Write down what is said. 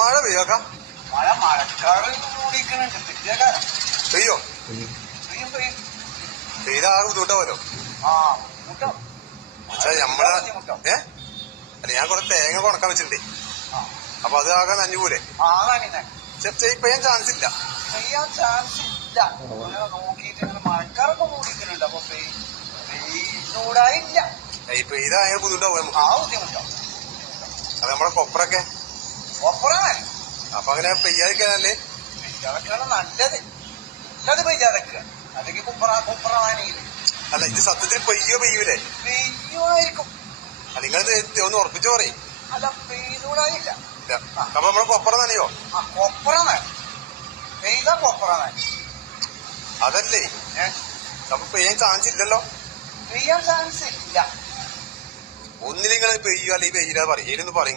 മഴ പെയ്യോക്ക മഴക്കാറ് മൂടിക്കുന്നുണ്ട് പെയ്യകാരം പെയ്യോ പെയ്യും പെയ്യും പെയ്താകെ ബുദ്ധിമുട്ടാവല്ലോ. ആ ബുദ്ധിമുട്ടോ പക്ഷെ നമ്മളെ ബുദ്ധിമുട്ടോ അല്ല ഞാൻ കുറെ തേങ്ങ കൊണക്കാൻ വെച്ചിട്ടുണ്ടേ. അപ്പൊ അത് ആകെ നനഞ്ഞു പോലെ. അതാണ് പെയ്യാൻ ചാൻസ് ഇല്ല. പെയ്യാൻ ചാൻസ് ഇല്ല. നോക്കിയിട്ട് ഇങ്ങനെ മഴക്കാറൊക്കെ മൂടിക്കുന്നുണ്ട്. അപ്പൊ പെയ്യൂടായില്ല. പെയ്ത ഭയങ്കര ബുദ്ധിമുട്ടാവും നമുക്ക്. ആ ബുദ്ധിമുട്ടോ അത് നമ്മുടെ കൊപ്പറൊക്കെ ഒപ്പറാണ്. അപ്പൊ അങ്ങനെ പെയ്യാതിരിക്കാനല്ലേ പെയ്യാതൊക്കെയാണ് നല്ലത്. നല്ലത് പെയ്യാതൊക്കെ അല്ലെങ്കിൽ കുപ്പറാനില്ല. അല്ല ഇത് സത്യത്തിൽ പെയ്യോ പെയ്യൂലേ? പെയ്യുമായിരിക്കും. നിങ്ങൾ ഒന്ന് ഉറപ്പിച്ചു പറയും. അല്ല പെയ്യൂടായില്ല. അപ്പൊ നമ്മളെ കൊപ്പറ നനയോ? ആ കൊപ്പറാണ് പെയ്ത കൊപ്പറാണ്. അതല്ലേ അപ്പൊ പെയ്യാൻ ചാൻസ് ഇല്ലല്ലോ. പെയ്യാൻ ചാൻസ് ഇല്ല. ഒന്നിലിങ്ങൾ പെയ്യോ അല്ലെങ്കിൽ പെയ്യില്ല പറയും. ഇതിലൊന്ന് പറയും.